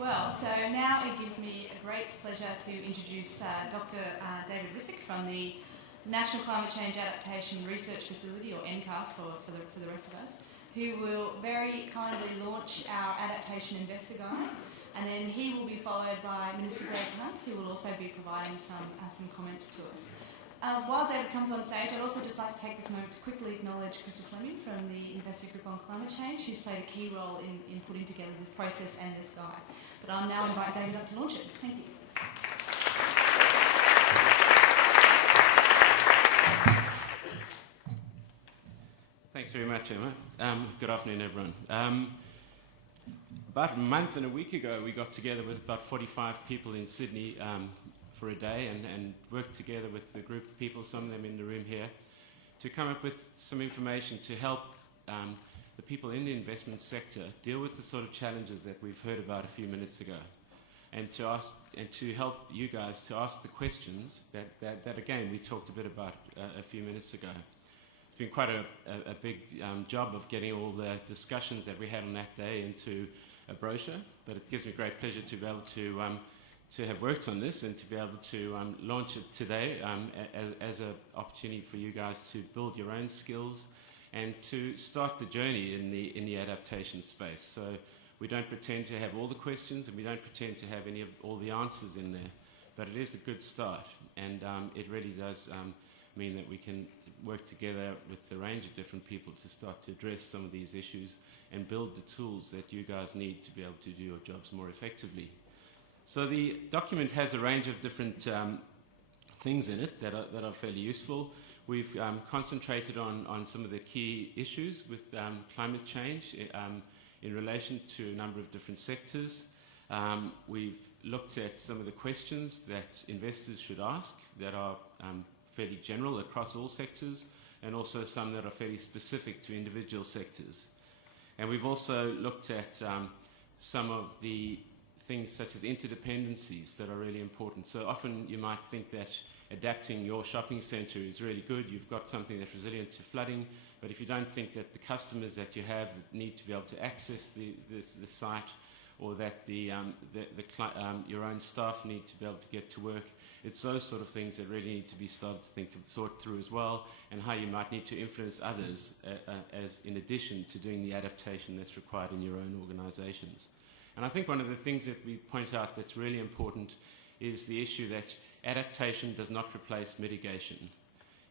Well, so now it gives me a great pleasure to introduce Dr. David Rissik from the National Climate Change Adaptation Research Facility, or NCCARF for the rest of us, who will very kindly launch our Adaptation Investor Guide, and then he will be followed by Minister Greg Hunt, who will also be providing some comments to us. While David comes on stage, I'd also just like to take this moment to quickly acknowledge Crystal Fleming from the Investor Group on Climate Change. She's played a key role in putting together this process and this guide. But I'll now invite David up to launch it. Thank you. Thanks very much, Emma. Good afternoon, everyone. About a month and a week ago, we got together with about 45 people in Sydney for a day and worked together with a group of people, some of them in the room here, to come up with some information to help the people in the investment sector deal with the sort of challenges that we've heard about a few minutes ago, and to help you guys to ask the questions that again we talked a bit about a few minutes ago. It's been quite a big job of getting all the discussions that we had on that day into a brochure, but it gives me great pleasure to be able to have worked on this and to be able to launch it today as an opportunity for you guys to build your own skills and to start the journey in the adaptation space. So we don't pretend to have all the questions and we don't pretend to have all the answers in there, but it is a good start, and it really does mean that we can work together with a range of different people to start to address some of these issues and build the tools that you guys need to be able to do your jobs more effectively. So the document has a range of different things in it that are fairly useful. We've concentrated on some of the key issues with climate change in relation to a number of different sectors. We've looked at some of the questions that investors should ask that are fairly general across all sectors, and also some that are fairly specific to individual sectors. And we've also looked at some of the things such as interdependencies that are really important. So often you might think that adapting your shopping centre is really good. You've got something that's resilient to flooding, but if you don't think that the customers that you have need to be able to access the site, or that your own staff need to be able to get to work, it's those sort of things that really need to be thought through as well, and how you might need to influence others as in addition to doing the adaptation that's required in your own organisations. And I think one of the things that we point out that's really important is the issue that adaptation does not replace mitigation.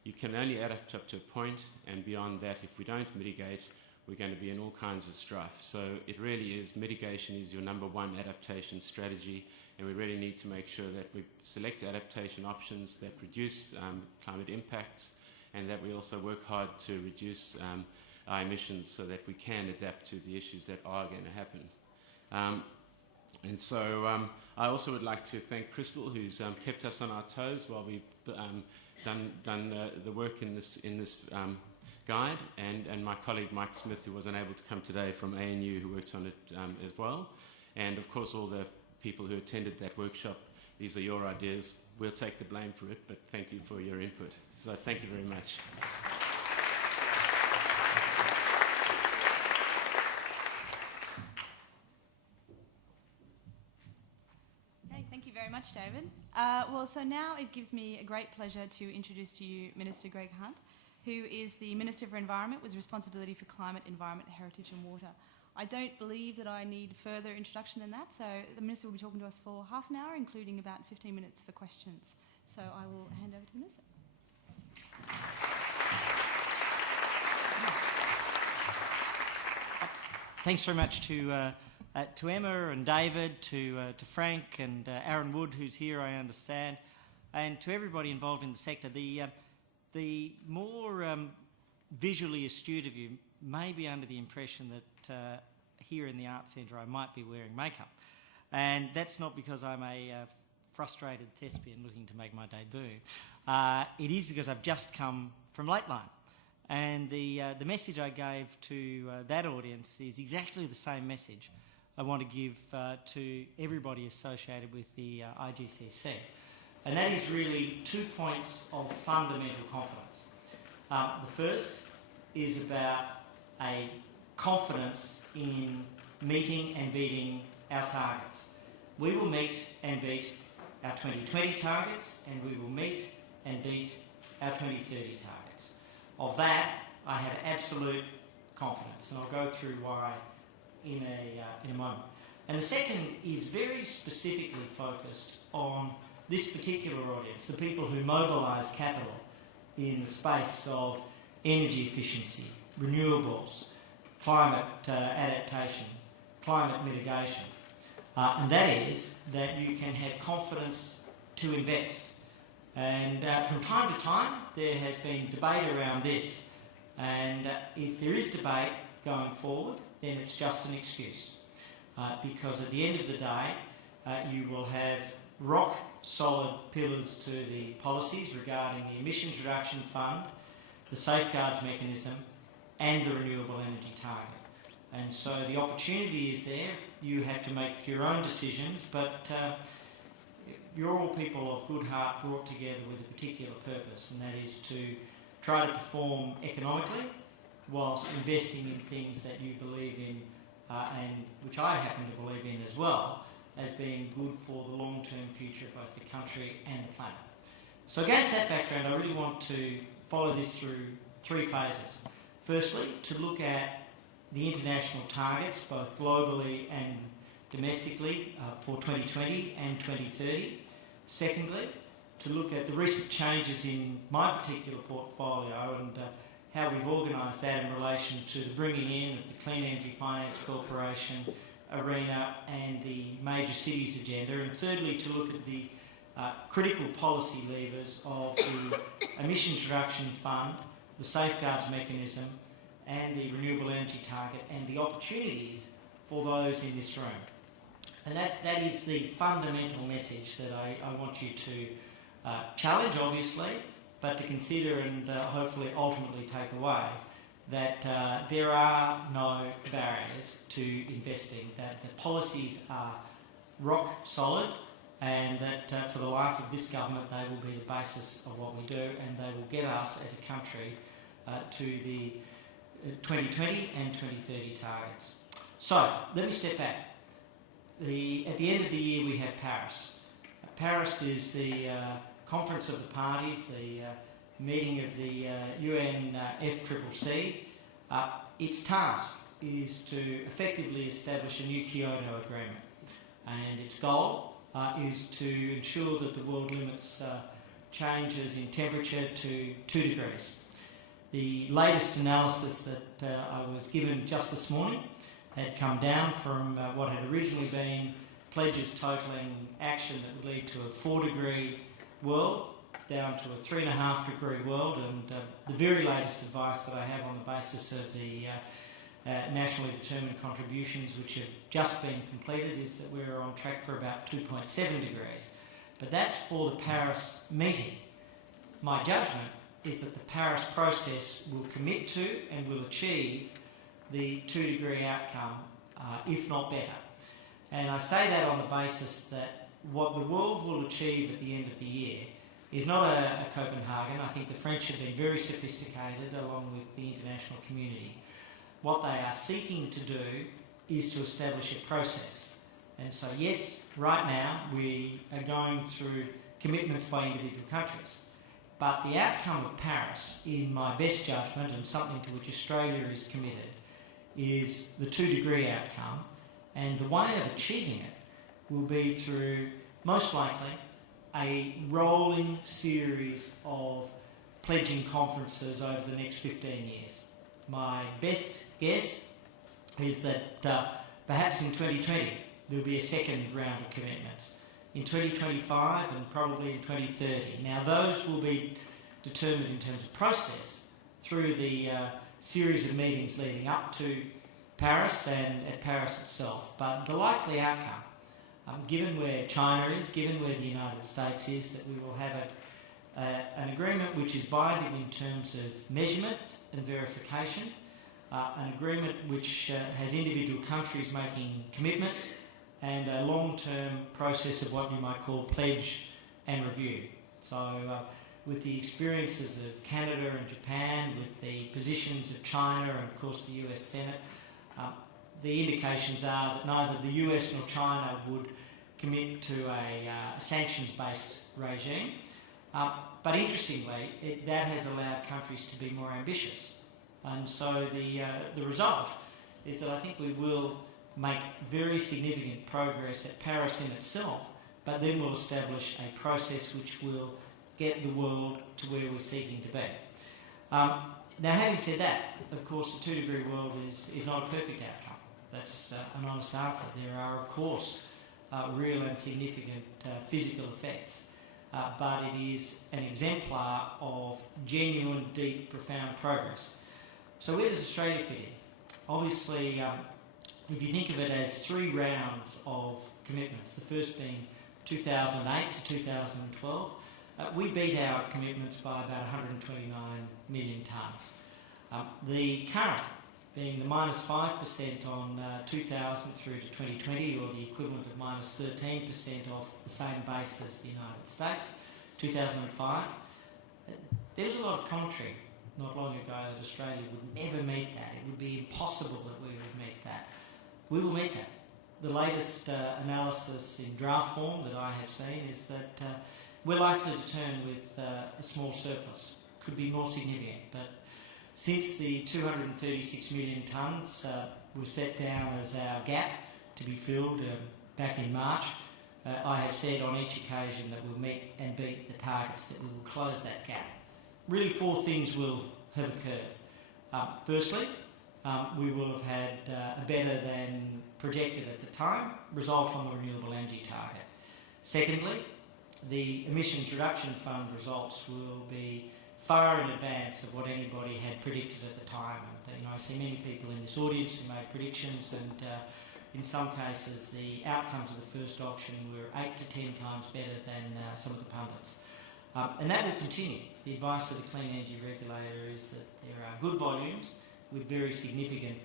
You can only adapt up to a point, and beyond that, if we don't mitigate, we're going to be in all kinds of strife. So it really is, mitigation is your number one adaptation strategy, and we really need to make sure that we select adaptation options that reduce climate impacts, and that we also work hard to reduce our emissions so that we can adapt to the issues that are going to happen. And so I also would like to thank Crystal, who's kept us on our toes while we've done the work in this guide, and my colleague Mike Smith, who was unable to come today from ANU, who worked on it as well, and of course all the people who attended that workshop. These are your ideas. We'll take the blame for it, but thank you for your input. So thank you very much. Much, David. Well, so now it gives me a great pleasure to introduce to you Minister Greg Hunt, who is the Minister for Environment with responsibility for climate, environment, heritage and water. I don't believe that I need further introduction than that, so the Minister will be talking to us for half an hour, including about 15 minutes for questions. So I will hand over to the Minister. Thanks very much to Emma and David, to Frank and Arron Wood, who's here, I understand, and to everybody involved in the sector. The more visually astute of you may be under the impression that here in the Arts Centre I might be wearing makeup, and that's not because I'm a frustrated thespian looking to make my debut. It is because I've just come from Lateline. And the message I gave to that audience is exactly the same message I want to give to everybody associated with the IGCC. And that is really 2 points of fundamental confidence. The first is about a confidence in meeting and beating our targets. we will meet and beat our 2020 targets, and we will meet and beat our 2030 targets. Of that, I have absolute confidence, and I'll go through why in a moment. And the second is very specifically focused on this particular audience, the people who mobilise capital in the space of energy efficiency, renewables, climate adaptation, climate mitigation. And that is that you can have confidence to invest. And from time to time, there has been debate around this. And if there is debate going forward, then it's just an excuse. Because at the end of the day, you will have rock-solid pillars to the policies regarding the emissions reduction fund, the safeguards mechanism, and the renewable energy target. And so the opportunity is there. You have to make your own decisions, but you're all people of good heart brought together with a particular purpose, and that is to try to perform economically whilst investing in things that you believe in, and which I happen to believe in as well, as being good for the long-term future of both the country and the planet. So against that background, I really want to follow this through three phases. Firstly, to look at the international targets, both globally and domestically, for 2020 and 2030. Secondly, to look at the recent changes in my particular portfolio and how we've organised that in relation to the bringing in of the Clean Energy Finance Corporation, ARENA and the Major Cities Agenda. And thirdly, to look at the critical policy levers of the Emissions Reduction Fund, the Safeguards Mechanism and the Renewable Energy Target, and the opportunities for those in this room. And that is the fundamental message that I want you to challenge, obviously, but to consider and hopefully ultimately take away that there are no barriers to investing, that the policies are rock solid, and that for the life of this government they will be the basis of what we do, and they will get us as a country to the 2020 and 2030 targets. So, let me step back. At the end of the year we have Paris. Paris is the conference of the parties, the meeting of the UNFCCC. Its task is to effectively establish a new Kyoto Agreement, and its goal is to ensure that the world limits changes in temperature to 2 degrees. The latest analysis that I was given just this morning had come down from what had originally been pledges totalling action that would lead to a 4-degree world down to a 3.5-degree world, and the very latest advice that I have on the basis of the nationally determined contributions which have just been completed is that we're on track for about 2.7 degrees. But that's for the Paris meeting. My judgment is that the Paris process will commit to and will achieve the 2-degree outcome, if not better. And I say that on the basis that what the world will achieve at the end of the year is not a Copenhagen. I think the French have been very sophisticated along with the international community. What they are seeking to do is to establish a process. And so yes, right now we are going through commitments by individual countries. But the outcome of Paris, in my best judgment, and something to which Australia is committed, is the 2-degree outcome, and the way of achieving it will be through, most likely, a rolling series of pledging conferences over the next 15 years. My best guess is that perhaps in 2020 there will be a second round of commitments. In 2025 and probably in 2030. Now those will be determined in terms of process through the series of meetings leading up to Paris and at Paris itself. But the likely outcome, given where China is, given where the United States is, that we will have an agreement which is binding in terms of measurement and verification, an agreement which has individual countries making commitments, and a long-term process of what you might call pledge and review. So with the experiences of Canada and Japan, with the positions of China and of course the US Senate, the indications are that neither the US nor China would commit to a sanctions-based regime. But interestingly, that has allowed countries to be more ambitious. And so the result is that I think we will make very significant progress at Paris in itself, but then we'll establish a process which will get the world to where we're seeking to be. Now, having said that, of course, the 2-degree world is not a perfect outcome. That's an honest answer. There are, of course, real and significant physical effects, but it is an exemplar of genuine, deep, profound progress. So where does Australia fit in? Obviously, if you think of it as 3 rounds of commitments, the first being 2008 to 2012, we beat our commitments by about 129 million tonnes. The current being the minus 5% on 2000 through to 2020, or the equivalent of minus 13% of the same base as the United States, 2005. There's a lot of commentary not long ago that Australia would never meet that. It would be impossible that we would meet that. We will meet that. The latest analysis in draft form that I have seen is that we're likely to turn with a small surplus. Could be more significant, but since the 236 million tonnes was set down as our gap to be filled back in March, I have said on each occasion that we'll meet and beat the targets, that we will close that gap. Really 4 things will have occurred. Firstly, we will have had a better than projected at the time result on the renewable energy target. Secondly, the Emissions Reduction Fund results will be far in advance of what anybody had predicted at the time. And, I see many people in this audience who made predictions, and in some cases the outcomes of the first auction were 8 to 10 times better than some of the pundits. And that will continue. The advice of the Clean Energy Regulator is that there are good volumes with very significant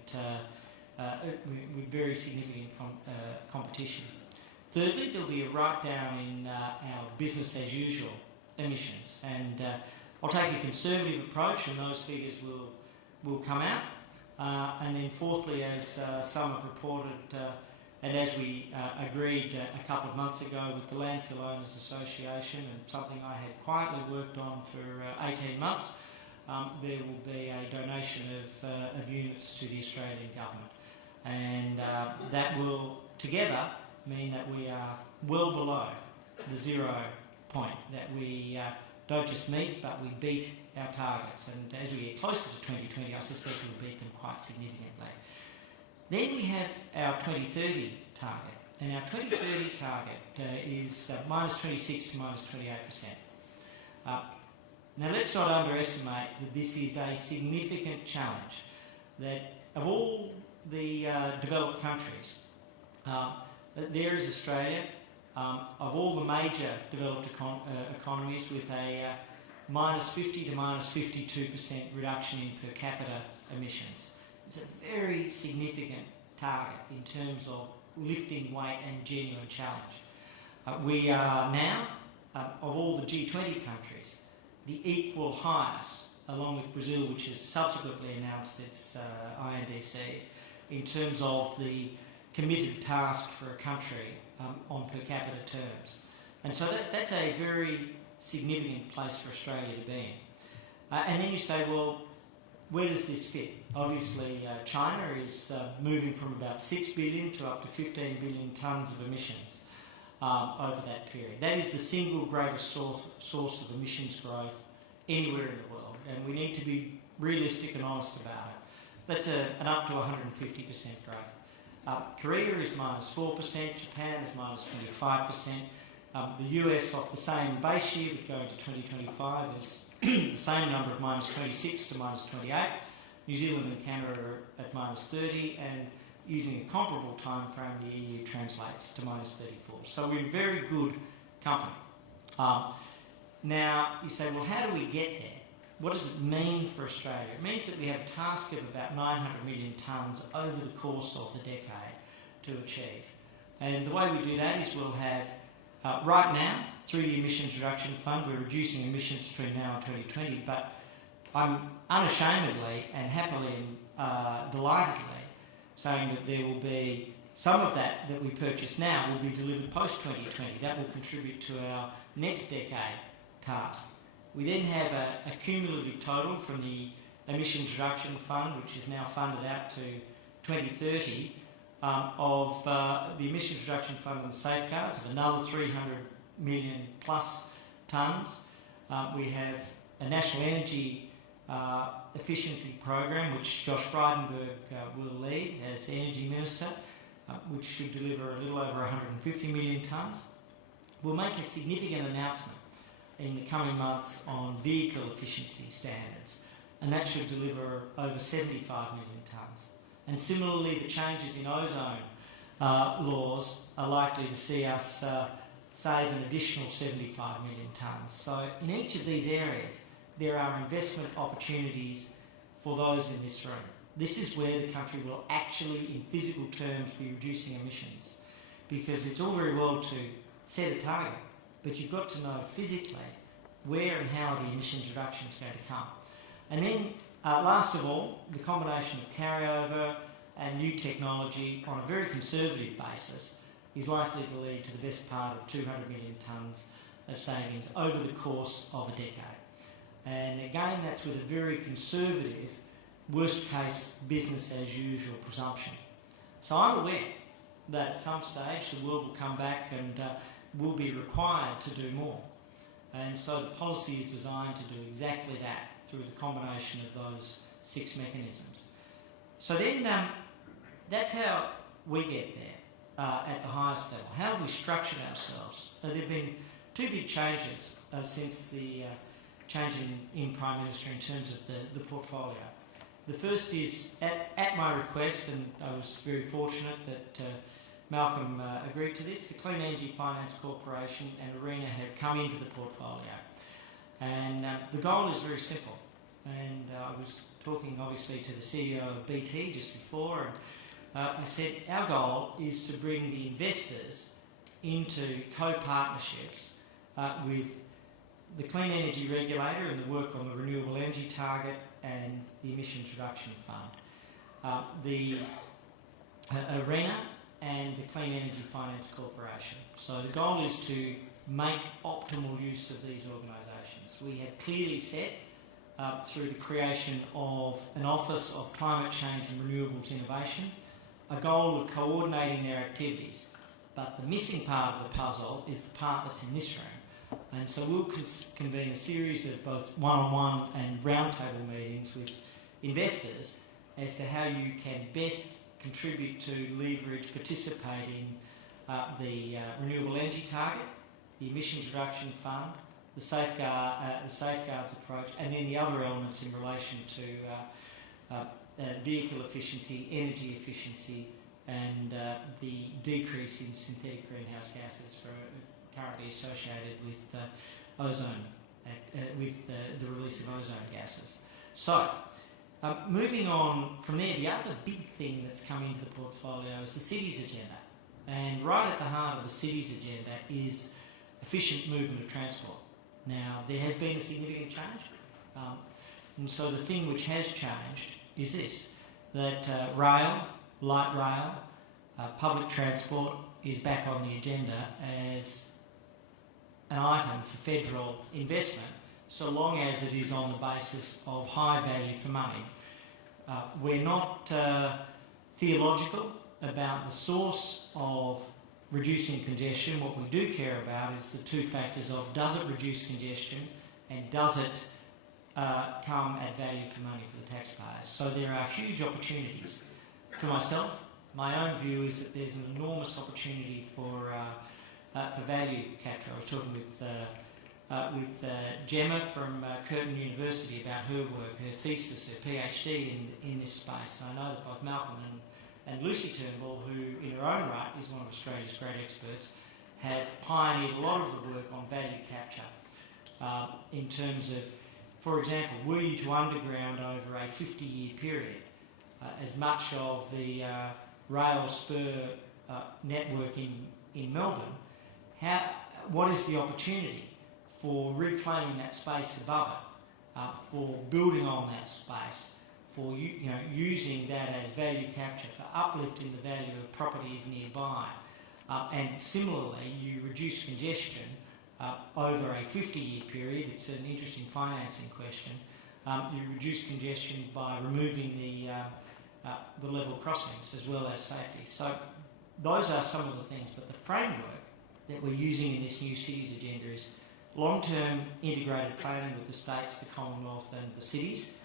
competition. Thirdly, there'll be a write-down in our business as usual emissions, and I'll take a conservative approach, and those figures will come out. And then fourthly, as some have reported, and as we agreed a couple of months ago with the Landfill Owners Association, and something I had quietly worked on for 18 months, there will be a donation of units to the Australian government. And that will together mean that we are well below the 0 point, that we don't just meet, but we beat our targets. And as we get closer to 2020, I suspect we'll beat them quite significantly. Then we have our 2030 target, and our 2030 target is minus 26 to minus 28%. Now let's not underestimate that this is a significant challenge, that of all the developed countries, there is Australia, of all the major developed economies, with a minus 50 to minus 52% reduction in per capita emissions. It's a very significant target in terms of lifting weight and genuine challenge. We are now, of all the G20 countries, the equal highest, along with Brazil, which has subsequently announced its INDCs, in terms of the committed task for a country on per capita terms. And so that's a very significant place for Australia to be in. And then you say, well, where does this fit? Obviously, China is moving from about 6 billion to up to 15 billion tonnes of emissions over that period. That is the single greatest source of emissions growth anywhere in the world, and we need to be realistic and honest about it. That's an up to 150% growth. Korea is minus 4%, Japan is minus 25%. The US, off the same base year, but going to 2025, is the same number of minus 26 to minus 28. New Zealand and Canada are at minus 30, and using a comparable time frame, the EU translates to minus 34. So we're in very good company. Now, you say, well, how do we get there? What does it mean for Australia? It means that we have a task of about 900 million tonnes over the course of the decade to achieve. And the way we do that is we'll have, right now, through the Emissions Reduction Fund, we're reducing emissions between now and 2020, but I'm unashamedly and happily and delightedly saying that there will be some of that we purchase now will be delivered post-2020. That will contribute to our next decade task. We then have a cumulative total from the Emissions Reduction Fund, which is now funded out to 2030, of the Emissions Reduction Fund and the safeguards of another 300 million plus tonnes. We have a National Energy Efficiency Program, which Josh Frydenberg will lead as Energy Minister, which should deliver a little over 150 million tonnes. We'll make a significant announcement in the coming months on vehicle efficiency standards, and that should deliver over 75 million tonnes. And similarly, the changes in ozone laws are likely to see us save an additional 75 million tonnes. So in each of these areas, there are investment opportunities for those in this room. This is where the country will actually, in physical terms, be reducing emissions. Because it's all very well to set a target, but you've got to know physically where and how the emissions reduction is going to come. And then, last of all, the combination of carryover and new technology on a very conservative basis is likely to lead to the best part of 200 million tonnes of savings over the course of a decade. And again, that's with a very conservative, worst-case business-as-usual presumption. So I'm aware that at some stage the world will come back and will be required to do more. And so the policy is designed to do exactly that through the combination of those 6 mechanisms. So then that's how we get there at the highest level. How have we structured ourselves? There have been 2 big changes since the change in Prime Minister in terms of the portfolio. The first is, at my request, and I was very fortunate that Malcolm agreed to this, the Clean Energy Finance Corporation and ARENA have come into the portfolio. And the goal is very simple. And I was talking obviously to the CEO of BT just before, and I said our goal is to bring the investors into co-partnerships with the Clean Energy Regulator and the work on the Renewable Energy Target and the Emissions Reduction Fund, the ARENA and the Clean Energy Finance Corporation. So the goal is to make optimal use of these organisations. We have clearly set, through the creation of an Office of Climate Change and Renewables Innovation, a goal of coordinating their activities. But the missing part of the puzzle is the part that's in this room. And so we'll convene a series of both one-on-one and roundtable meetings with investors as to how you can best contribute to leverage, participate in the Renewable Energy Target, the Emissions Reduction Fund, the safeguards approach, and then the other elements in relation to vehicle efficiency, energy efficiency, and the decrease in synthetic greenhouse gases currently associated with ozone, with the release of ozone gases. So, moving on from there, the other big thing that's come into the portfolio is the cities agenda. And right at the heart of the cities agenda is efficient movement of transport. Now, there has been a significant change. And so the thing which has changed is this, that rail, light rail, public transport is back on the agenda as an item for federal investment, so long as it is on the basis of high value for money. We're not theological about the source of reducing congestion. What we do care about is the 2 factors of does it reduce congestion and does it come at value for money for the taxpayers. So there are huge opportunities. For myself, my own view is that there's an enormous opportunity for value capture. I was talking with Gemma from Curtin University about her work, her thesis, her PhD in this space. And I know that both Malcolm and Lucy Turnbull, who in her own right is one of Australia's great experts, have pioneered a lot of the work on value capture in terms of, for example, were you to underground over a 50-year period as much of the rail spur network in Melbourne, what is the opportunity for reclaiming that space above it, for building on that space, for using that as value capture for uplifting the value of properties nearby. And similarly, you reduce congestion over a 50-year period. It's an interesting financing question. You reduce congestion by removing the level crossings as well as safety. So those are some of the things, but the framework that we're using in this new cities agenda is long-term integrated planning with the states, the Commonwealth and the cities,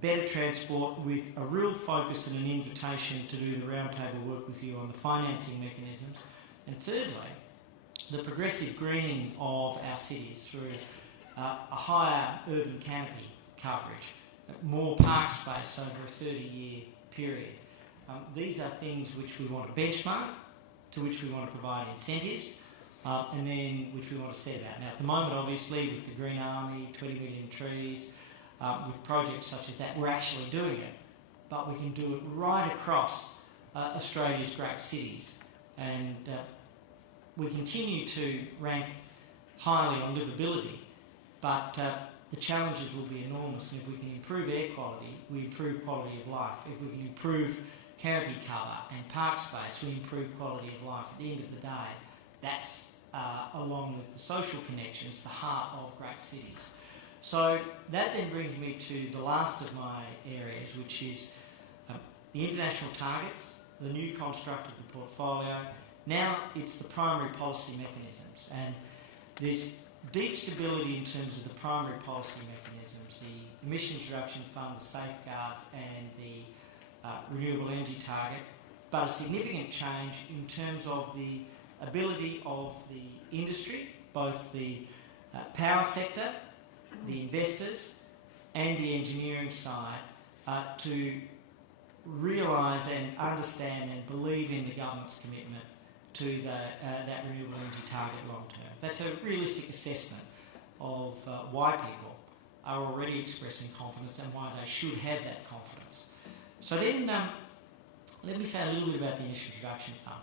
better transport with a real focus and an invitation to do the roundtable work with you on the financing mechanisms, and thirdly, the progressive greening of our cities through a higher urban canopy coverage, more park space over a 30-year period. These are things which we want to benchmark, to which we want to provide incentives, and then which we want to set out. Now, at the moment, obviously, with the Green Army, 20 million trees, with projects such as that, we're actually doing it, but we can do it right across Australia's great cities. And we continue to rank highly on livability, but the challenges will be enormous. And if we can improve air quality, we improve quality of life. If we can improve canopy cover and park space, we improve quality of life. At the end of the day, that's, along with the social connections, the heart of great cities. So that then brings me to the last of my areas, which is the international targets, the new construct of the portfolio. Now it's the primary policy mechanisms, and there's deep stability in terms of the primary policy mechanisms, the emissions reduction fund, the safeguards and the renewable energy target, but a significant change in terms of the ability of the industry, both the power sector, the investors and the engineering side, to realise and understand and believe in the government's commitment to that renewable energy target long term. That's a realistic assessment of why people are already expressing confidence and why they should have that confidence. So then let me say a little bit about the Emissions Reduction Fund.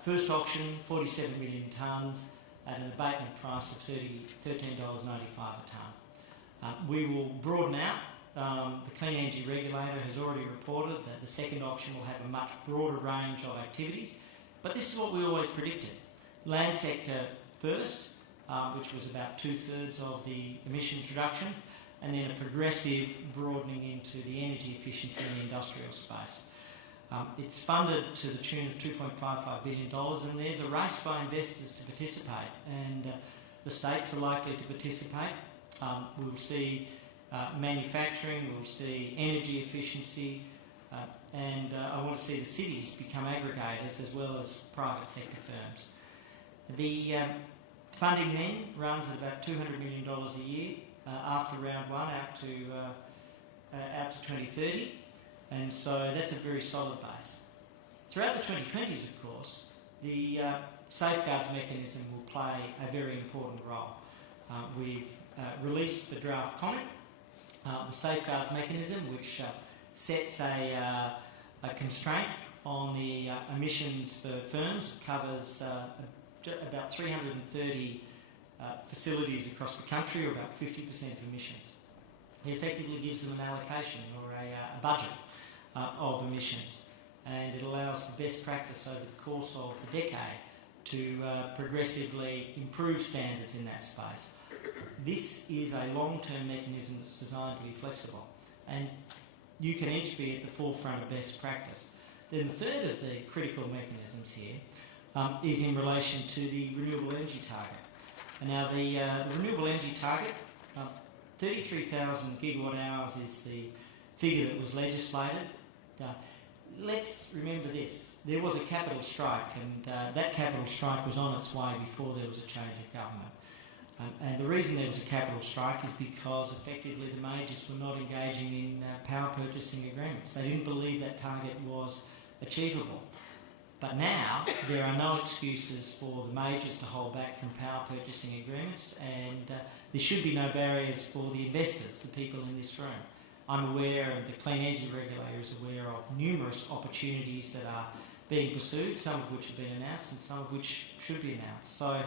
First auction, 47 million tonnes at an abatement price of $13.95 a tonne. We will broaden out. The Clean Energy Regulator has already reported that the second auction will have a much broader range of activities, but this is what we always predicted. Land sector first, which was about 2/3 of the emissions reduction, and then a progressive broadening into the energy efficiency in the industrial space. It's funded to the tune of $2.55 billion, and there's a race by investors to participate, and the states are likely to participate. We'll see manufacturing, we'll see energy efficiency, and I want to see the cities become aggregators as well as private sector firms. The funding then runs at about $200 million a year after round one out to 2030. And so that's a very solid base. Throughout the 2020s, of course, the safeguards mechanism will play a very important role. We've released the draft comment, the safeguards mechanism, which sets a constraint on the emissions for firms. It covers about 330 facilities across the country, or about 50% of emissions. It effectively gives them an allocation or a budget of emissions, and it allows for best practice over the course of the decade to progressively improve standards in that space. This is a long-term mechanism that's designed to be flexible, and you can each be at the forefront of best practice. Then the third of the critical mechanisms here is in relation to the renewable energy target. And now the renewable energy target, 33,000 gigawatt hours is the figure that was legislated. Let's remember this. There was a capital strike, and that capital strike was on its way before there was a change of government. And the reason there was a capital strike is because effectively the majors were not engaging in power purchasing agreements. They didn't believe that target was achievable. But now there are no excuses for the majors to hold back from power purchasing agreements, and there should be no barriers for the investors, the people in this room. I'm aware, and the Clean Energy Regulator is aware of numerous opportunities that are being pursued, some of which have been announced and some of which should be announced. So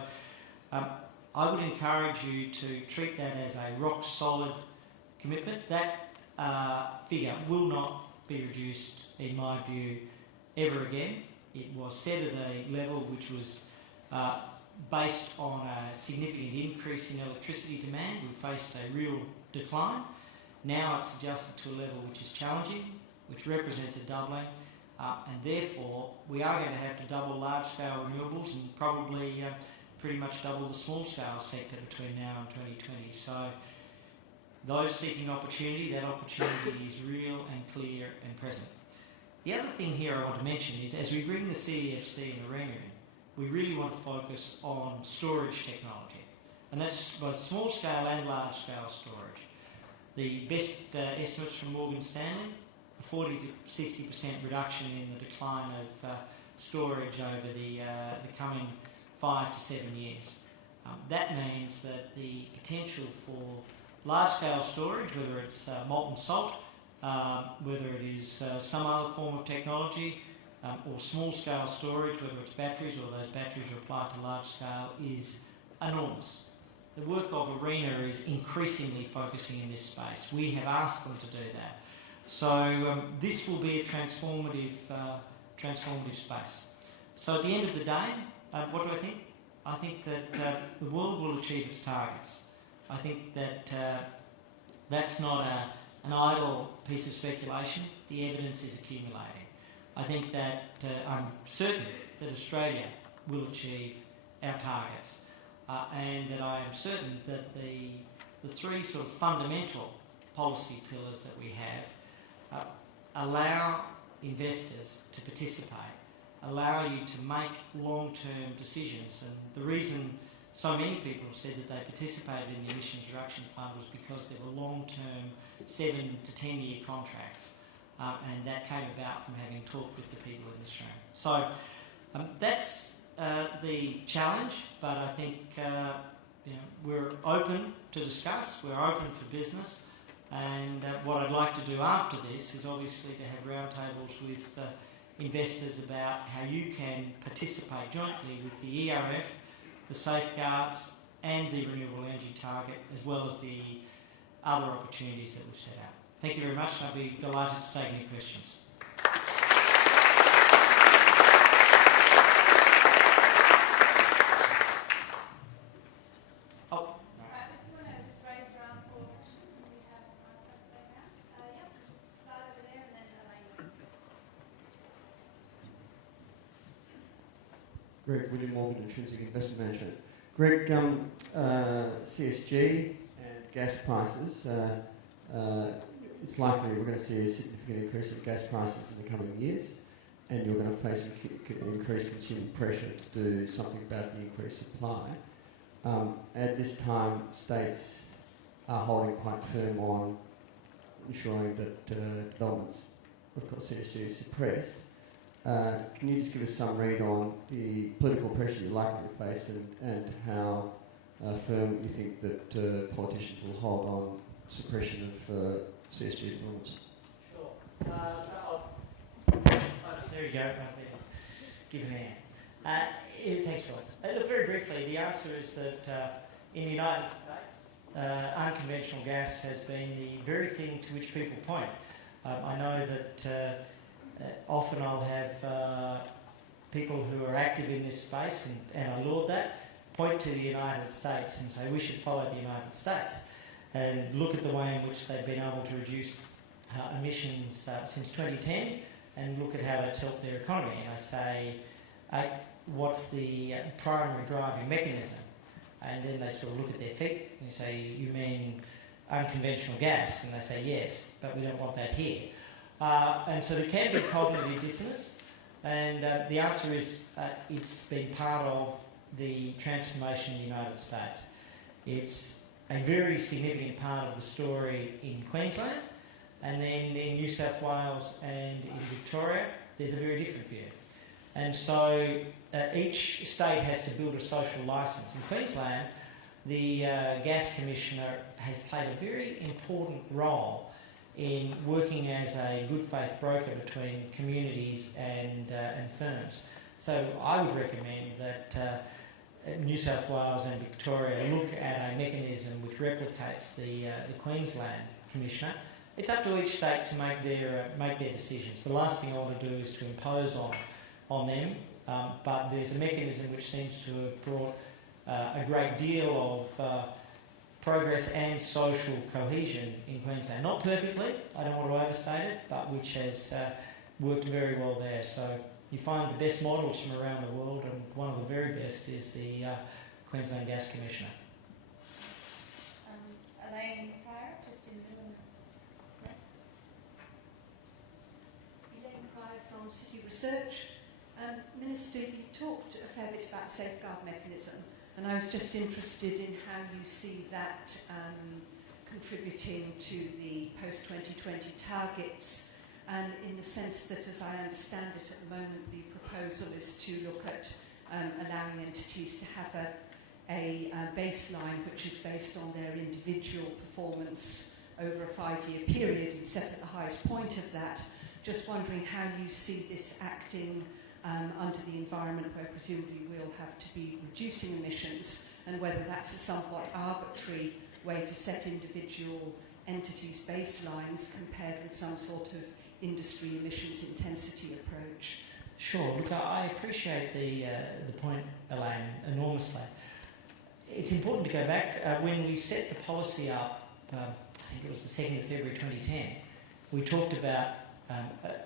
I would encourage you to treat that as a rock-solid commitment. That figure will not be reduced, in my view, ever again. It was set at a level which was based on a significant increase in electricity demand. We faced a real decline. Now it's adjusted to a level which is challenging, which represents a doubling, and therefore we are going to have to double large-scale renewables and probably pretty much double the small-scale sector between now and 2020. So those seeking opportunity, that opportunity is real and clear and present. The other thing here I want to mention is, as we bring the CEFC and the RENG in, we really want to focus on storage technology, and that's both small-scale and large-scale storage. The best estimates from Morgan Stanley, a 40 to 60% reduction in the decline of storage over the coming 5 to 7 years. That means that the potential for large-scale storage, whether it's molten salt, whether it is some other form of technology, or small-scale storage, whether it's batteries or those batteries are applied to large scale, is enormous. The work of ARENA is increasingly focusing in this space. We have asked them to do that. So this will be a transformative space. So at the end of the day, what do I think? I think that the world will achieve its targets. I think that that's not an idle piece of speculation. The evidence is accumulating. I think that I'm certain that Australia will achieve our targets, and that I am certain that the three sort of fundamental policy pillars that we have allow investors to participate, allow you to make long-term decisions. And the reason so many people have said that they participated in the Emissions Reduction Fund was because there were long-term 7 to 10 year contracts. And that came about from having talked with the people in this room. So that's the challenge, but I think we're open to discuss, we're open for business, and what I'd like to do after this is obviously to have roundtables with investors about how you can participate jointly with the ERF, the safeguards and the renewable energy target, as well as the other opportunities that we've set out. Thank you very much, and I'll be delighted to take any questions. Oh. Right, if you want to just raise your arm for questions, and we have a microphone to take out. Yep, just start over there and then Elaine. Greg, William Morgan, Intrinsic Investment Management. Greg, CSG and gas prices, it's likely we're going to see a significant increase in gas prices in the coming years, and you're going to face increased consumer pressure to do something about the increased supply. At this time, states are holding quite firm on ensuring that developments, of course, CSG is suppressed. Can you just give us some read on the political pressure you're likely to face and how firm you think that politicians will hold on suppression of CSG developments? Sure. There you go. Give an hand. Thanks, Rob. Look, very briefly, the answer is that in the United States, unconventional gas has been the very thing to which people point. I know that often I'll have people who are active in this space, and I laud that, point to the United States and say we should follow the United States and look at the way in which they've been able to reduce emissions since 2010 and look at how that's helped their economy. And I say, what's the primary driving mechanism? And then they sort of look at their feet and say, you mean unconventional gas? And they say, yes, but we don't want that here. And so there can be cognitive dissonance, and the answer is it's been part of the transformation in the United States. It's a very significant part of the story in Queensland, and then in New South Wales and in Victoria, there's a very different view. And so each state has to build a social licence. In Queensland, the Gas Commissioner has played a very important role in working as a good faith broker between communities and firms. So I would recommend that New South Wales and Victoria look at a mechanism which replicates the Queensland Commissioner it's up to each state to make their decisions. The last thing I want to do is to impose on them, but there's a mechanism which seems to have brought a great deal of progress and social cohesion in Queensland. Not perfectly, I don't want to overstate it, but which has worked very well there. So you find the best models from around the world, and one of the very best is the Queensland Gas Commissioner. Elaine Pryor, just in the middle. Elaine Pryor from City Research. Minister, you talked a fair bit about safeguard mechanism, and I was just interested in how you see that contributing to the post-2020 targets, and in the sense that, as I understand it at the moment, the proposal is to look at allowing entities to have a baseline which is based on their individual performance over a 5-year period and set at the highest point of that. Just wondering how you see this acting under the environment where presumably we'll have to be reducing emissions, and whether that's a somewhat arbitrary way to set individual entities' baselines compared with some sort of industry emissions intensity approach. Sure. Look, I appreciate the point, Elaine, enormously. It's important to go back. When we set the policy up, I think it was the 2nd of February 2010, we talked about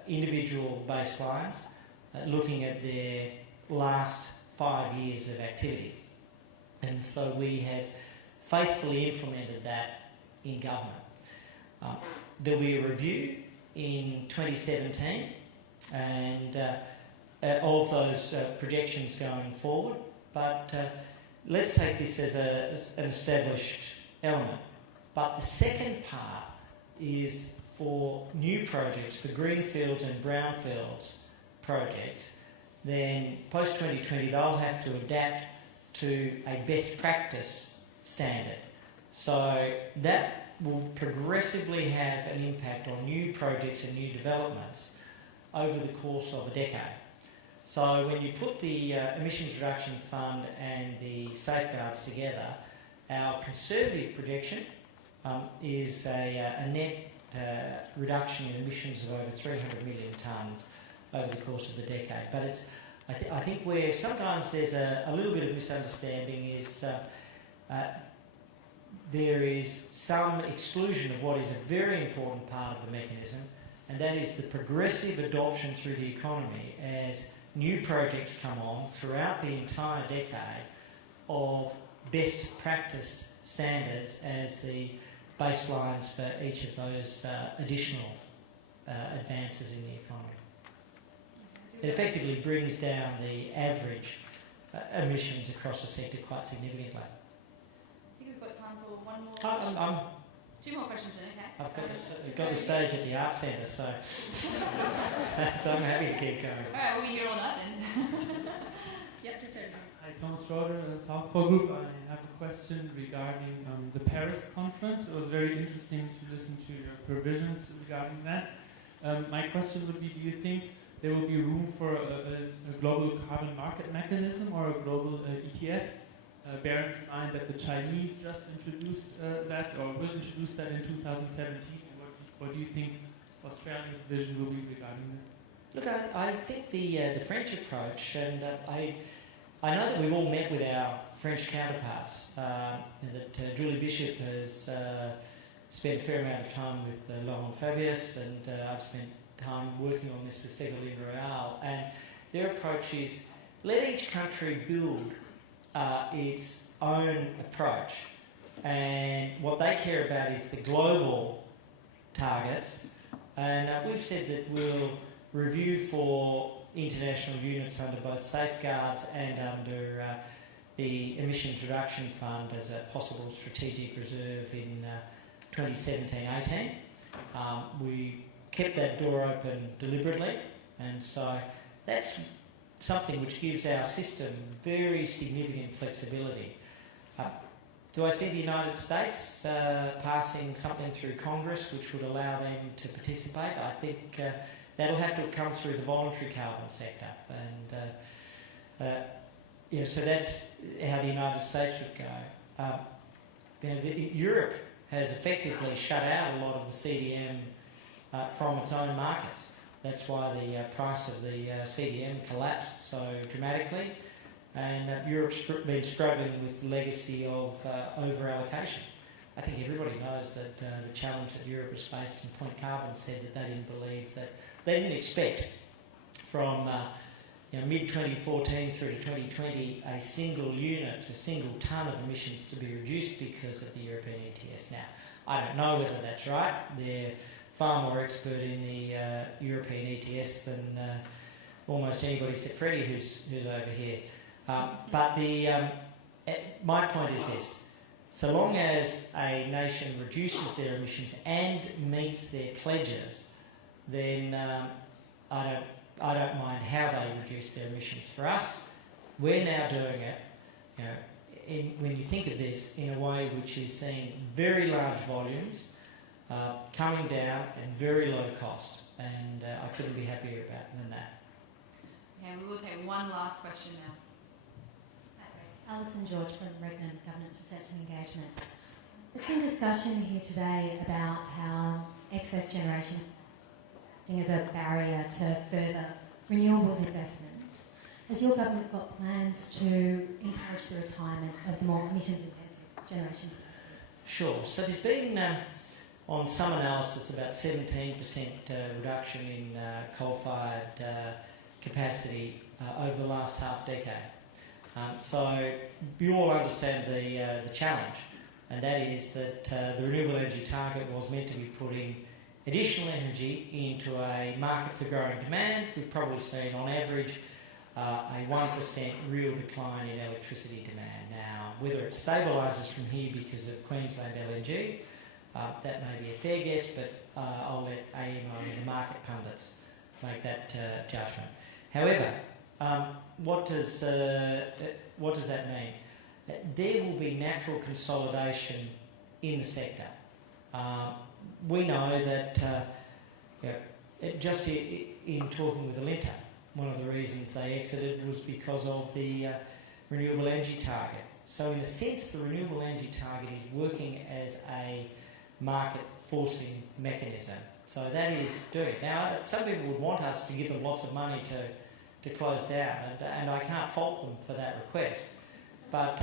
individual baselines, looking at their last 5 years of activity. And so we have faithfully implemented that in government. There will be a review in 2017 and of those projections going forward, but let's take this as an established element. But the second part is for new projects, for greenfields and brownfields projects, then post-2020 they'll have to adapt to a best practice standard. So that will progressively have an impact on new projects and new developments over the course of a decade. So when you put the Emissions Reduction Fund and the safeguards together, our conservative projection is a net reduction in emissions of over 300 million tonnes over the course of the decade. But it's, I think where sometimes there's a little bit of misunderstanding is there is some exclusion of what is a very important part of the mechanism, and that is the progressive adoption through the economy as new projects come on throughout the entire decade of best practice standards as the baselines for each of those additional advances in the economy. It effectively brings down the average emissions across the sector quite significantly. I think we've got time for one more. Two more questions then, okay? I've got the stage at the Art Centre, so, so I'm happy to keep going. All right, we'll be here all night then. Yep, just over. Hi, Thomas Schroeder, Southpaw Group. I have a question regarding the Paris conference. It was very interesting to listen to your provisions regarding that. My question would be, do you think there will be room for a global carbon market mechanism or a global ETS? Bearing in mind that the Chinese just introduced that, or will introduce that in 2017, what do you think Australia's vision will be regarding this? Look, I think the French approach, and I know that we've all met with our French counterparts, and that Julie Bishop has spent a fair amount of time with Laurent Fabius, and I've spent time working on this with Ségolène Royal, and their approach is let each country build its own approach, and what they care about is the global targets, and we've said that we'll review for international units under both safeguards and under the Emissions Reduction Fund as a possible strategic reserve in 2017-18. We kept that door open deliberately, and so that's something which gives our system very significant flexibility. Do I see the United States passing something through Congress which would allow them to participate? I think that'll have to come through the voluntary carbon sector, and so that's how the United States would go. Europe has effectively shut out a lot of the CDM from its own markets. That's why the price of the CDM collapsed so dramatically, and Europe's been struggling with the legacy of over-allocation. I think everybody knows that the challenge that Europe has faced, and Point Carbon said that they didn't expect from mid-2014 through to 2020 a single tonne of emissions to be reduced because of the European ETS. Now, I don't know whether that's right. They're far more expert in the European ETS than almost anybody except Freddie who's over here. But my point is this. So long as a nation reduces their emissions and meets their pledges, then I don't mind how they reduce their emissions. For us, we're now doing it, when you think of this, in a way which is seeing very large volumes coming down and very low cost. And I couldn't be happier than that. Okay, we will take one last question now. Alison George from Regnan Governance Research and Engagement. There's been discussion here today about how excess generation is acting as a barrier to further renewables investment. Has your government got plans to encourage the retirement of the more emissions-intensive generation capacity? Sure. So there's been, on some analysis, about 17% reduction in coal-fired capacity over the last half decade. So you all understand the challenge, and that is that the renewable energy target was meant to be putting additional energy into a market for growing demand. We've probably seen, on average, a 1% real decline in electricity demand. Now, whether it stabilises from here because of Queensland LNG, that may be a fair guess, but I'll let AEMO and the market pundits make that judgment. However, what does that mean? There will be natural consolidation in the sector. We know that just in talking with Alinta, one of the reasons they exited was because of the renewable energy target. So in a sense, the renewable energy target is working as a market forcing mechanism. So that is doing it. Now, some people would want us to give them lots of money to close down, and I can't fault them for that request. But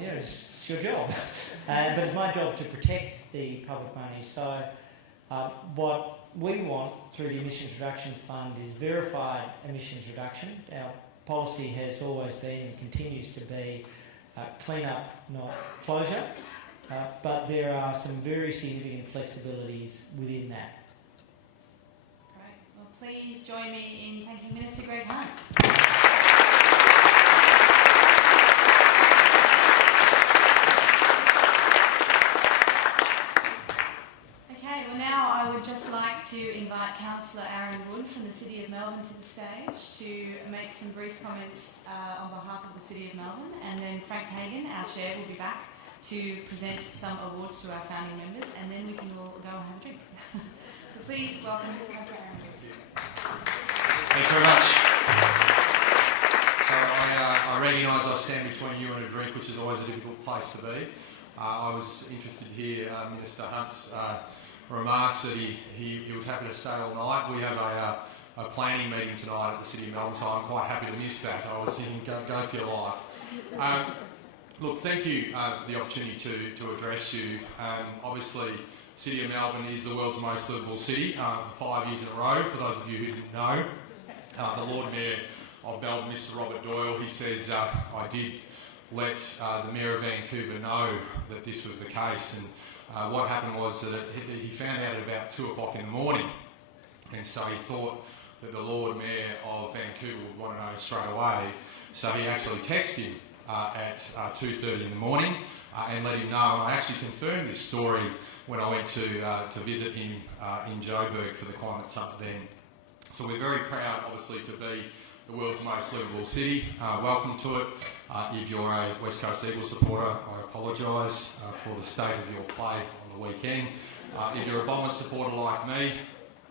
it's your job. But it's my job to protect the public money. So what we want through the Emissions Reduction Fund is verified emissions reduction. Our policy has always been and continues to be clean up, not closure. But there are some very significant flexibilities within that. Great. Well, please join me in thanking Minister Greg Hunt. Okay, well now I would just like to invite Councillor Arron Wood from the City of Melbourne to the stage to make some brief comments on behalf of the City of Melbourne, and then Frank Hagan, our Chair, will be back to present some awards to our founding members, and then we can all go and have a drink. So please welcome Councillor Arron. Thanks very much. So I recognise I stand between you and a drink, which is always a difficult place to be. I was interested to hear Minister Hunt's remarks that he was happy to stay all night. We have a planning meeting tonight at the City of Melbourne, so I'm quite happy to miss that. I was thinking, go for your life. Look, thank you for the opportunity to address you. Obviously, City of Melbourne is the world's most livable city for 5 years in a row. For those of you who didn't know, the Lord Mayor of Melbourne, Mr Robert Doyle, he says, I did let the Mayor of Vancouver know that this was the case. And what happened was that he found out at about 2 o'clock in the morning. And so he thought that the Lord Mayor of Vancouver would want to know straight away. So he actually texted him at 2:30 in the morning and let him know. I actually confirmed this story when I went to visit him in Joburg for the Climate Summit then. So we're very proud, obviously, to be the world's most livable city. Welcome to it. If you're a West Coast Eagles supporter, I apologise for the state of your play on the weekend. If you're a Bombers supporter like me,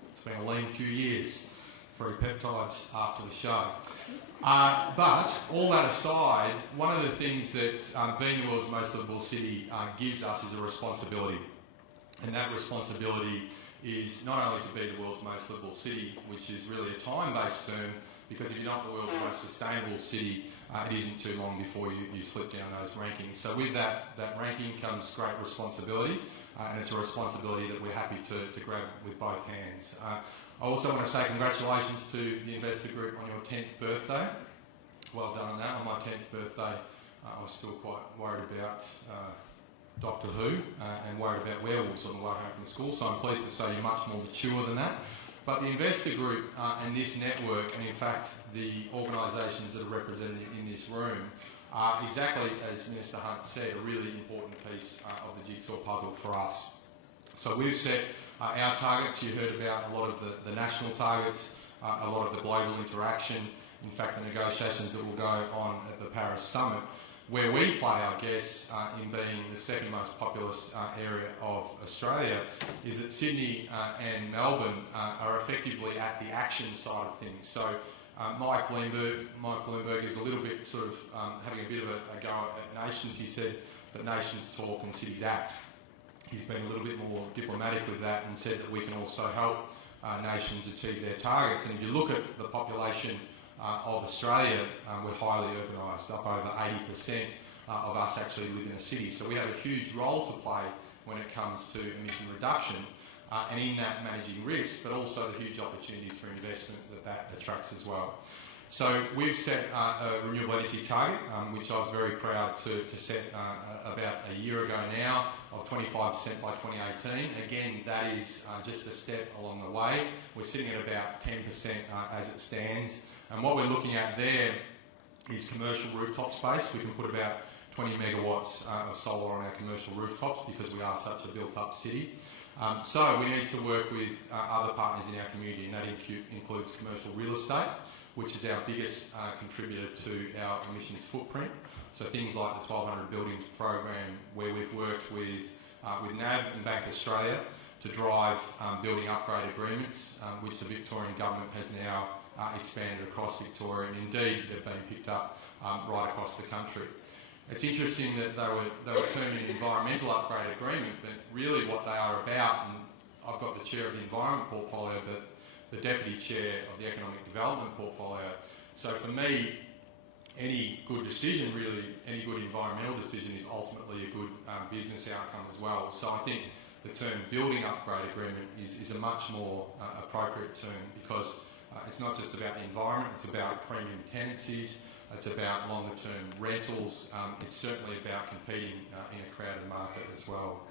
it's been a lean few years free peptides after the show. But all that aside, one of the things that being the world's most livable city gives us is a responsibility. And that responsibility is not only to be the world's most livable city, which is really a time-based term, because if you're not the world's most sustainable city, it isn't too long before you slip down those rankings. So with that ranking comes great responsibility, and it's a responsibility that we're happy to grab with both hands. I also want to say congratulations to the Investor Group on your 10th birthday. Well done on that. On my 10th birthday, I was still quite worried about Doctor Who and worried about werewolves on the way home from school, so I'm pleased to say you're much more mature than that. But the Investor Group and this network, and in fact the organisations that are represented in this room, are exactly as Minister Hunt said, a really important piece of the jigsaw puzzle for us. So we've set our targets. You heard about a lot of the national targets, a lot of the global interaction, in fact the negotiations that will go on at the Paris Summit. Where we play, I guess, in being the second most populous area of Australia, is that Sydney and Melbourne are effectively at the action side of things. So Mike Bloomberg is a little bit sort of having a bit of a go at nations. He said that nations talk and cities act. He's been a little bit more diplomatic with that and said that we can also help nations achieve their targets. And if you look at the population of Australia, we're highly urbanised. Up over 80% of us actually live in a city. So we have a huge role to play when it comes to emission reduction and in that managing risk, but also the huge opportunities for investment that attracts as well. So we've set a renewable energy target, which I was very proud to set about a year ago now, of 25% by 2018. Again, that is just a step along the way. We're sitting at about 10% as it stands. And what we're looking at there is commercial rooftop space. We can put about 20 megawatts of solar on our commercial rooftops because we are such a built-up city. So we need to work with other partners in our community, and that includes commercial real estate, which is our biggest contributor to our emissions footprint. So things like the 1200 Buildings program, where we've worked with NAB and Bank Australia to drive building upgrade agreements, which the Victorian government has now expanded across Victoria, and indeed they've been picked up right across the country. It's interesting that they were termed an environmental upgrade agreement, but really what they are about, and I've got the chair of the environment portfolio, but the deputy chair of the economic development portfolio. So for me, any good decision, really, any good environmental decision is ultimately a good business outcome as well. So I think the term building upgrade agreement is a much more appropriate term, because it's not just about the environment, it's about premium tenancies, it's about longer term rentals, it's certainly about competing in a crowded market as well.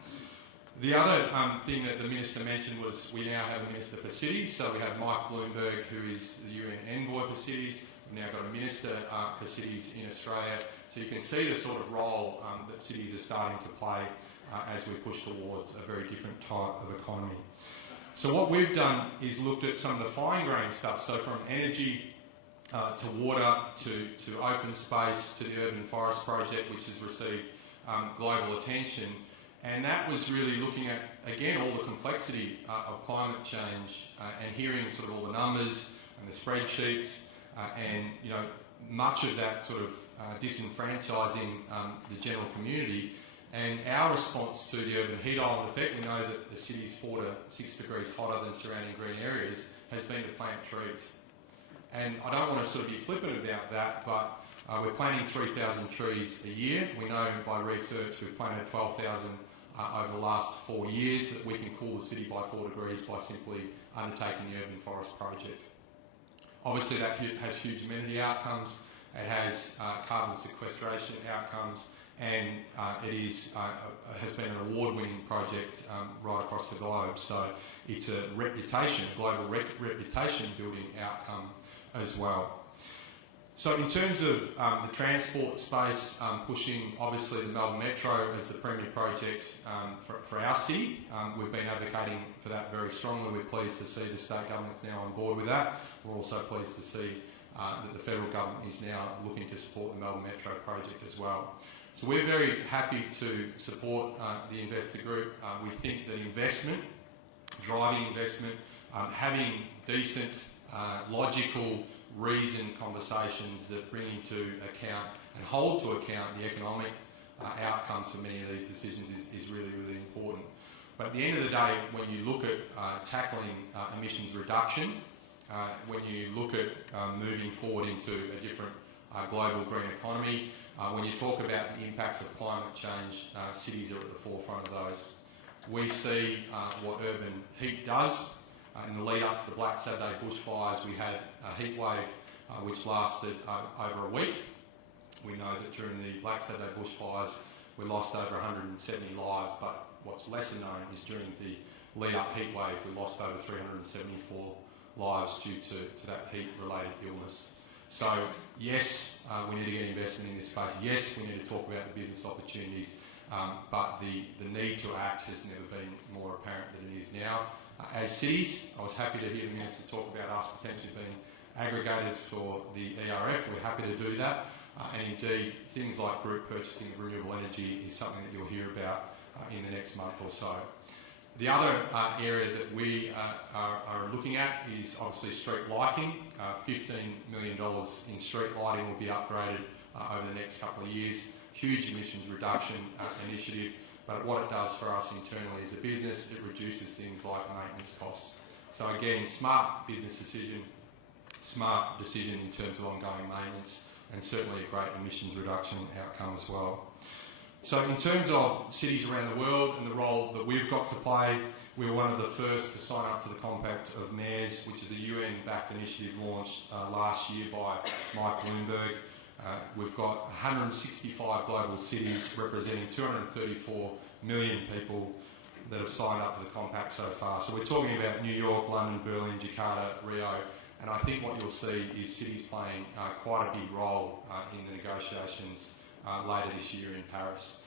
The other thing that the Minister mentioned was we now have a Minister for Cities. So we have Mike Bloomberg, who is the UN Envoy for Cities. We've now got a Minister for Cities in Australia. So you can see the sort of role that cities are starting to play as we push towards a very different type of economy. So what we've done is looked at some of the fine-grained stuff. So from energy to water to open space to the Urban Forest Project, which has received global attention. And that was really looking at, again, all the complexity of climate change and hearing sort of all the numbers and the spreadsheets and, you know, much of that sort of disenfranchising the general community. And our response to the urban heat island effect, we know that the city's 4 to 6 degrees hotter than surrounding green areas, has been to plant trees. And I don't want to sort of be flippant about that, but we're planting 3,000 trees a year. We know by research we've planted 12,000 over the last 4 years, that we can cool the city by 4 degrees by simply undertaking the Urban Forest Project. Obviously that has huge amenity outcomes, it has carbon sequestration outcomes, and it has been an award-winning project right across the globe. So it's a global reputation building outcome as well. So in terms of the transport space, pushing obviously the Melbourne Metro as the premier project for our city, we've been advocating for that very strongly. We're pleased to see the state government's now on board with that. We're also pleased to see that the federal government is now looking to support the Melbourne Metro project as well. So we're very happy to support the investor group. We think that investment, driving investment, having decent logical, reasoned conversations that bring into account and hold to account the economic outcomes for many of these decisions is really, really important. But at the end of the day, when you look at tackling emissions reduction, when you look at moving forward into a different global green economy, when you talk about the impacts of climate change, cities are at the forefront of those. We see what urban heat does. In the lead up to the Black Saturday bushfires, we had a heat wave which lasted over a week. We know that during the Black Saturday bushfires, we lost over 170 lives, but what's lesser known is during the lead-up heat wave, we lost over 374 lives due to that heat-related illness. So, yes, we need to get investment in this space. Yes, we need to talk about the business opportunities, but the need to act has never been more apparent than it is now. As cities, I was happy to hear the Minister talk about us potentially being aggregators for the ERF. We're happy to do that. And indeed, things like group purchasing of renewable energy is something that you'll hear about in the next month or so. The other area that we are looking at is obviously street lighting. $15 million in street lighting will be upgraded over the next couple of years. Huge emissions reduction initiative, but what it does for us internally as a business, it reduces things like maintenance costs. So again, smart business decision, smart decision in terms of ongoing maintenance, and certainly a great emissions reduction outcome as well. So in terms of cities around the world and the role that we've got to play, we were one of the first to sign up to the Compact of Mayors, which is a UN-backed initiative launched last year by Mike Bloomberg. We've got 165 global cities representing 234 million people that have signed up to the Compact so far. So we're talking about New York, London, Berlin, Jakarta, Rio, and I think what you'll see is cities playing quite a big role in the negotiations later this year in Paris,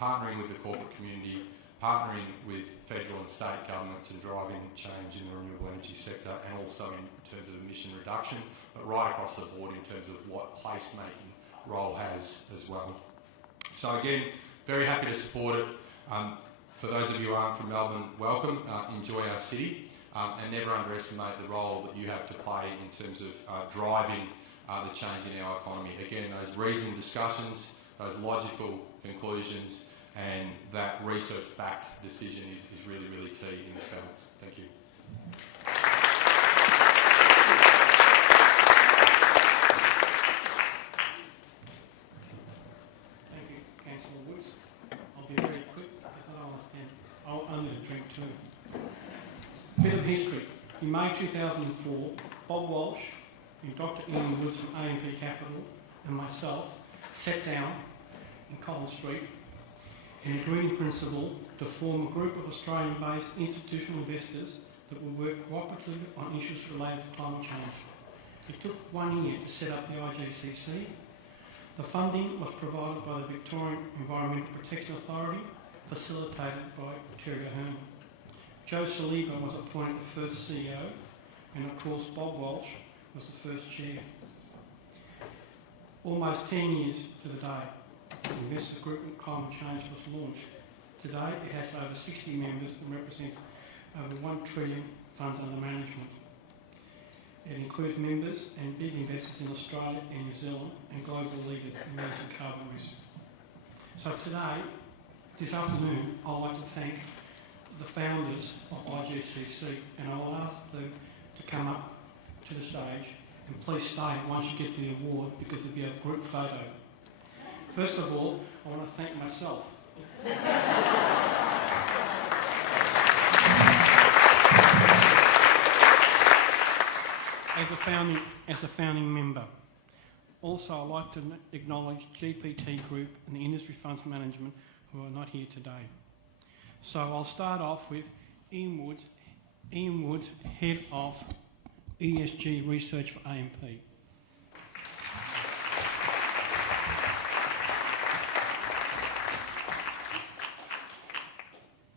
partnering with the corporate community, partnering with federal and state governments and driving change in the renewable energy sector, and also in terms of emission reduction, but right across the board in terms of what placemaking role has as well. So again, very happy to support it. For those of you who aren't from Melbourne, welcome, enjoy our city, and never underestimate the role that you have to play in terms of driving the change in our economy. Again, those reasoned discussions, those logical conclusions, and that research-backed decision is really, really key in this balance. Thank you. Thank you, Councillor Woods. I'll be very quick because I don't understand. I'll only drink too. Bit of history. In May 2004, Bob Walsh and Dr. Ian Woods from AMP Capital and myself sat down in Collins Street and agreed in principle to form a group of Australian-based institutional investors that will work cooperatively on issues related to climate change. It took 1 year to set up the IGCC. The funding was provided by the Victorian Environmental Protection Authority, facilitated by Terry Ahern. Joe Saliba was appointed the first CEO, and of course Bob Walsh was the first chair. Almost 10 years to the day, the Investor Group on Climate Change was launched. Today it has over 60 members and represents over 1 trillion funds under management. It includes members and big investors in Australia and New Zealand and global leaders in managing carbon risk. So today, this afternoon, I'd like to thank the founders of IGCC, and I'll ask them to come up to the stage, and please stay once you get the award because there'll be a group photo. First of all, I want to thank myself. As a founding member. Also, I'd like to acknowledge GPT Group and the Industry Funds Management who are not here today. So I'll start off with Ian Woods. Ian Woods, Head of ESG Research for AMP.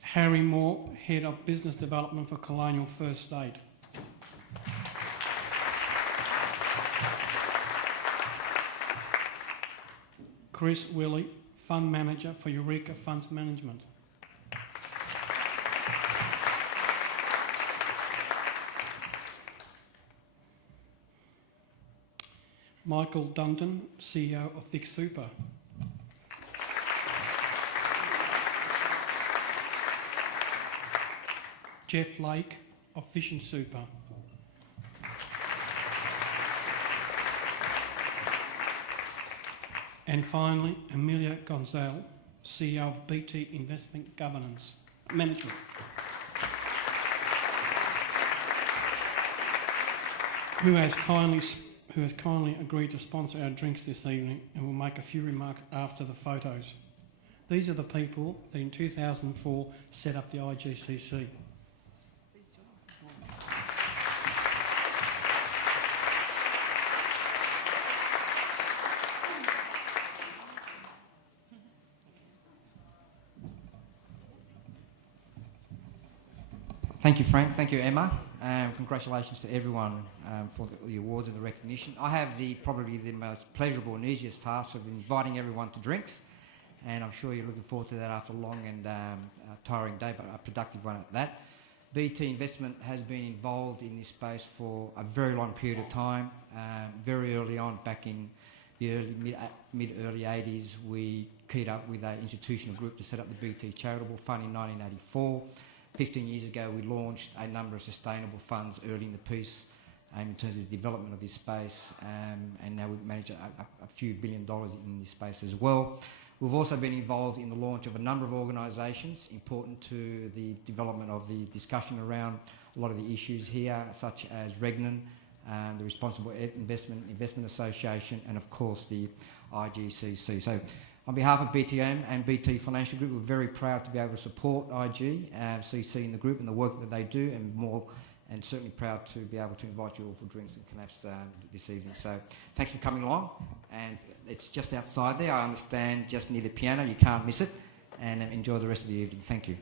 Harry Moore, Head of Business Development for Colonial First State. Chris Willey, Fund Manager for Eureka Funds Management. Michael Dundon, CEO of Thick Super. Jeff Lake of Fish and Super. And finally, Amelia Gonzalez, CEO of BT Investment Governance Management. Who has kindly agreed to sponsor our drinks this evening and will make a few remarks after the photos. These are the people that in 2004 set up the IGCC. Thank you, Frank. Thank you, Emma. Congratulations to everyone for the awards and the recognition. I have probably the most pleasurable and easiest task of inviting everyone to drinks, and I'm sure you're looking forward to that after a long and tiring day, but a productive one at that. BT Investment has been involved in this space for a very long period of time. Very early on, back in the mid-early 80s, we keyed up with an institutional group to set up the BT Charitable Fund in 1984. 15 years ago, we launched a number of sustainable funds early in the piece in terms of the development of this space, and now we've managed a few $1 billion in this space as well. We've also been involved in the launch of a number of organisations important to the development of the discussion around a lot of the issues here, such as Regnan, the Responsible Investment Association, and of course the IGCC. So, on behalf of BTM and BT Financial Group, we're very proud to be able to support IGCC in the group and the work that they do, and certainly proud to be able to invite you all for drinks and collapse this evening. So thanks for coming along, and it's just outside there, I understand, just near the piano. You can't miss it, and enjoy the rest of the evening. Thank you.